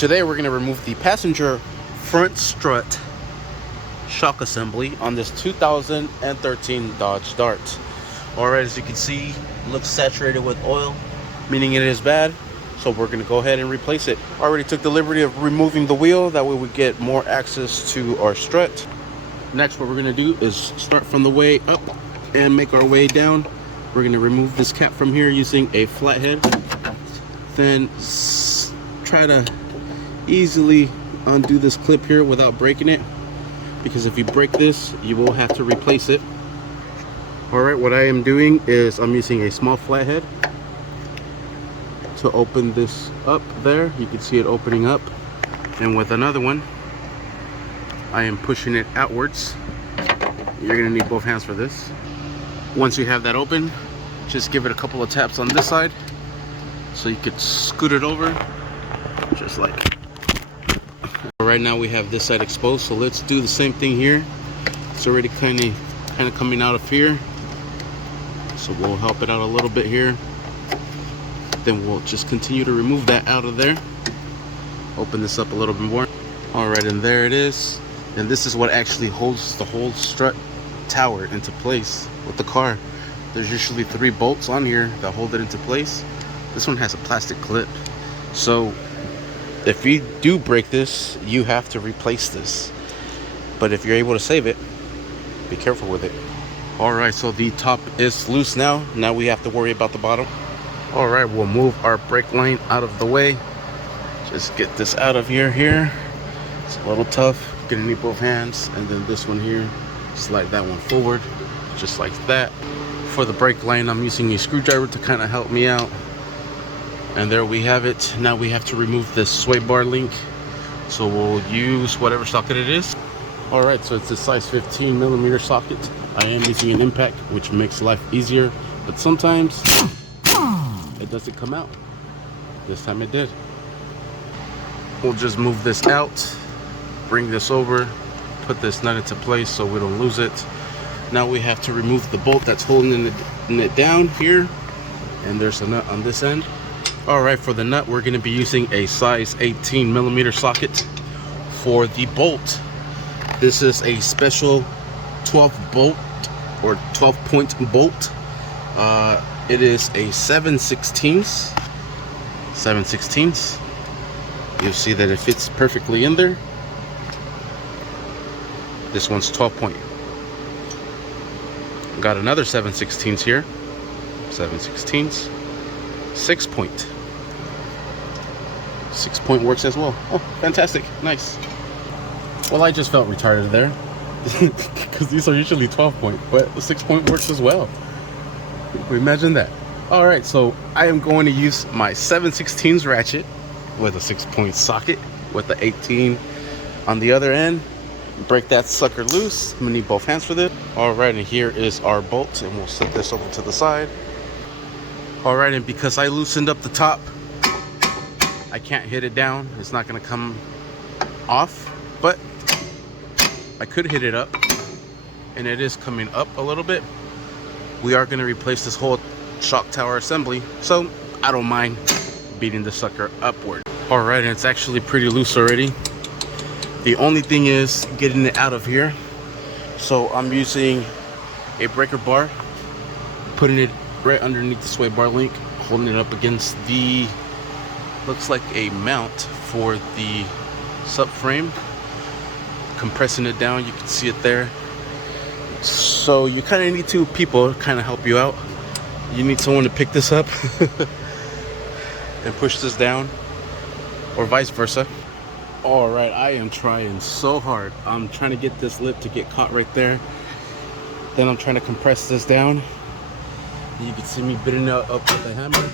Today we're going to remove the passenger front strut shock assembly on this 2013 Dodge Dart. Alright, as you can see, it looks saturated with oil, meaning it is bad. So we're going to go ahead and replace it. Already took the liberty of removing the wheel, that way we get more access to our strut. Next, what we're going to do is start from the way up and make our way down. We're going to remove this cap from here using a flathead. Then try to easily undo this clip here without breaking it, because if you break this, you will have to replace it. Alright, what I am doing is I'm using a small flathead to open this up there. You can see it opening up. And with another one, I am pushing it outwards. You're going to need both hands for this. Once you have that open, just give it a couple of taps on this side so you could scoot it over, just like. Right now we have this side exposed, so let's do the same thing here. It's already kind of coming out of here, so we'll help it out a little bit here. Then we'll just continue to remove that out of there. Open this up a little bit more. Alright, and there it is. And this is what actually holds the whole strut tower into place with the car. There's usually 3 bolts on here that hold it into place. This one has a plastic clip. So if you do break this, you have to replace this. But if you're able to save it, be careful with it. Alright, so the top is loose now. Now we have to worry about the bottom. Alright, we'll move our brake line out of the way. Just get this out of here. It's a little tough. Gonna need both hands. And then this one here, slide that one forward, just like that. For the brake line, I'm using a screwdriver to kind of help me out. And there we have it. Now we have to remove this sway bar link. So we'll use whatever socket it is. Alright, so it's a size 15mm socket. I am using an impact, which makes life easier. But sometimes it doesn't come out. This time it did. We'll just move this out, bring this over, put this nut into place so we don't lose it. Now we have to remove the bolt that's holding it down here. And there's a nut on this end. Alright, for the nut, we're going to be using a size 18mm socket. For the bolt, this is a special 12 bolt or 12-point bolt. It is a 7/16. You'll see that it fits perfectly in there. This one's 12-point. Got another 7/16 here. 7/16. 6-point. 6-point works as well. Oh, fantastic. Nice. Well, I just felt retarded there. Because these are usually 12-point, but the 6-point works as well. Imagine that. Alright, so I am going to use my 7/16 ratchet with a 6-point socket with the 18 on the other end. Break that sucker loose. I'm going to need both hands for this. Alright, and here is our bolt, and we'll set this over to the side. Alright, and because I loosened up the top, I can't hit it down. It's not going to come off, but I could hit it up, and it is coming up a little bit. We are going to replace this whole shock tower assembly, so I don't mind beating the sucker upward. Alright, and it's actually pretty loose already. The only thing is getting it out of here. So I'm using a breaker bar, putting it right underneath the sway bar link, holding it up against the, looks like a mount for the subframe, compressing it down. You can see it there. So you kind of need 2 people to kind of help you out. You need someone to pick this up and push this down, or vice versa. Alright, I am trying so hard. I'm trying to get this lip to get caught right there. Then I'm trying to compress this down. You can see me bending it up with the hammer.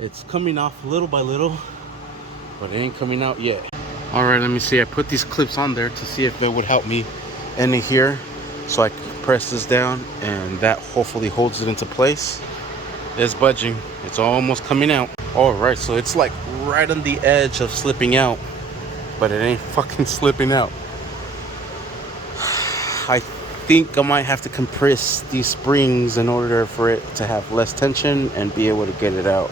It's coming off little by little, but it ain't coming out yet. Alright, let me see. I put these clips on there to see if it would help me in here, so I can press this down, and that hopefully holds it into place. It's budging. It's almost coming out. Alright, so it's like right on the edge of slipping out, but it ain't fucking slipping out. I think I might have to compress these springs in order for it to have less tension and be able to get it out.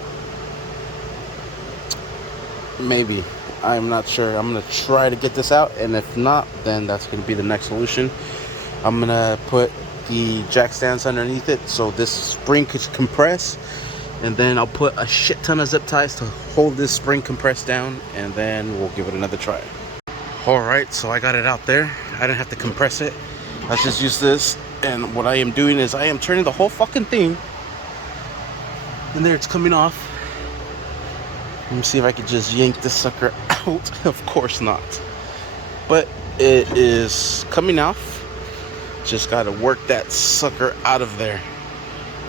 Maybe. I'm not sure. I'm gonna try to get this out, and if not, then that's gonna be the next solution. I'm gonna put the jack stands underneath it so this spring could compress, and then I'll put a shit ton of zip ties to hold this spring compressed down, and then we'll give it another try. All right, so I got it out there. I didn't have to compress it. I just use this, and what I am doing is I am turning the whole fucking thing, and there it's coming off. Let me see if I could just yank this sucker out. Of course not, but it is coming off. Just gotta work that sucker out of there.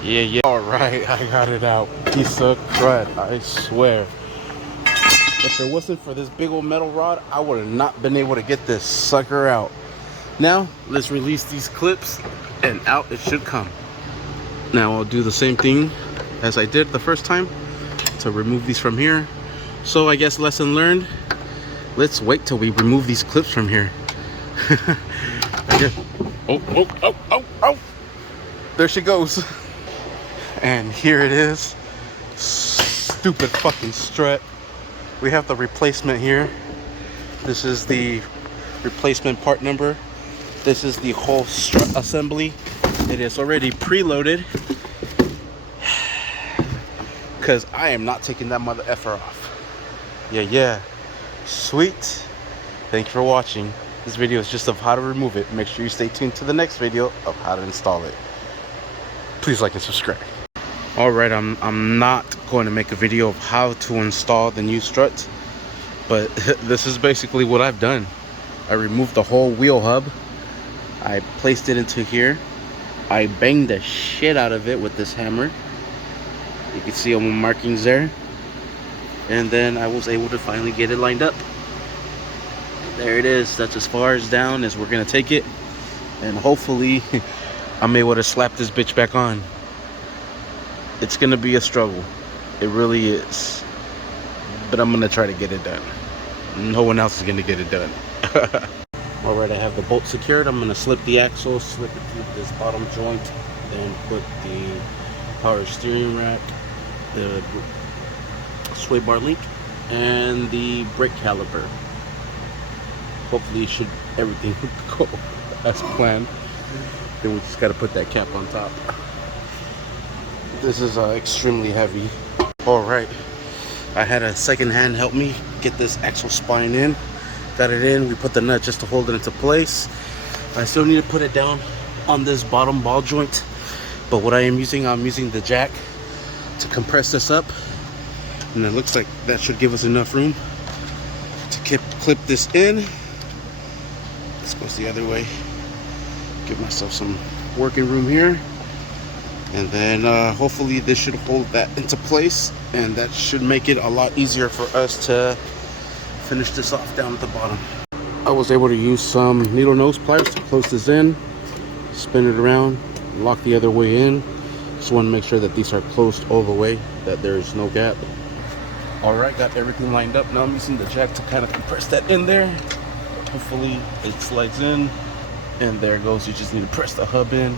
Yeah. All right, I got it out. Piece of crud, I swear. If it wasn't for this big old metal rod, I would have not been able to get this sucker out. Now, let's release these clips, and out it should come. Now, I'll do the same thing as I did the first time to remove these from here. So, I guess lesson learned. Let's wait till we remove these clips from here. Oh. There she goes. And here it is. Stupid fucking strut. We have the replacement here. This is the replacement part number. This is the whole strut assembly. It is already preloaded, because I am not taking that mother effer off. Yeah. Sweet. Thank you for watching. This video is just of how to remove it. Make sure you stay tuned to the next video of how to install it. Please like and subscribe. Alright, I'm not going to make a video of how to install the new strut, but this is basically what I've done. I removed the whole wheel hub. I placed it into here. I banged the shit out of it with this hammer. You can see all my markings there. And then I was able to finally get it lined up. There it is. That's as far as down as we're gonna take it, and hopefully I'm able to slap this bitch back on. It's gonna be a struggle, it really is, but I'm gonna try to get it done. No one else is gonna get it done. All right, I have the bolt secured. I'm gonna slip the axle, slip it through this bottom joint, then put the power steering rack, the sway bar link, and the brake caliper. Hopefully everything go as planned. Then we just got to put that cap on top. This is extremely heavy. All right, I had a second hand help me get this axle spine in. Got it in. We put the nut just to hold it into place. I still need to put it down on this bottom ball joint, but what I'm using the jack to compress this up, and it looks like that should give us enough room to clip this in. This goes the other way. Give myself some working room here, and then hopefully this should hold that into place, and that should make it a lot easier for us to finish this off down at the bottom. I was able to use some needle nose pliers to close this in, spin it around, lock the other way in. Just want to make sure that these are closed all the way, that there is no gap. All right, got everything lined up. Now I'm using the jack to kind of compress that in there. Hopefully it slides in, and there it goes. You just need to press the hub in,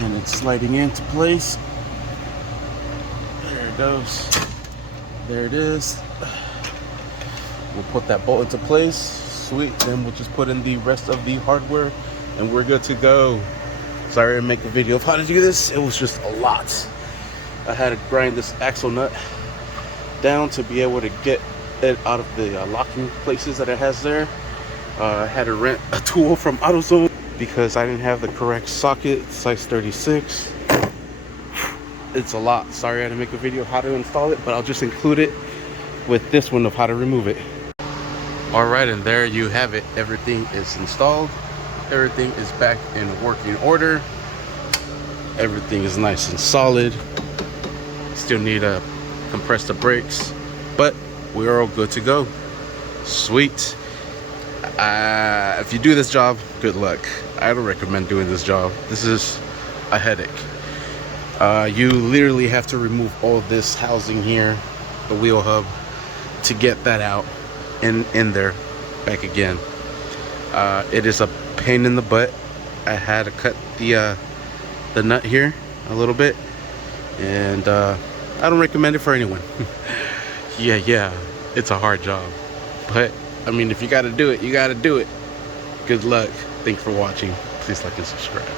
and it's sliding into place. There it goes. There it is. We'll put that bolt into place. Sweet. Then we'll just put in the rest of the hardware, and we're good to go. Sorry to make a video of how to do this. It was just a lot. I had to grind this axle nut down to be able to get it out of the locking places that it has there. I had to rent a tool from AutoZone because I didn't have the correct socket, size 36. It's a lot. Sorry I had to make a video of how to install it, but I'll just include it with this one of how to remove it. All right, and there you have it. Everything is installed. Everything is back in working order. Everything is nice and solid. Still need to compress the brakes, but we're all good to go. Sweet. If you do this job, good luck. I don't recommend doing this job. This is a headache. You literally have to remove all of this housing here, the wheel hub, to get that out and in there back again. It is a pain in the butt. I had to cut the nut here a little bit, and I don't recommend it for anyone. yeah It's a hard job. But, I mean, if you gotta do it, you gotta do it. Good luck. Thanks for watching. Please like and subscribe.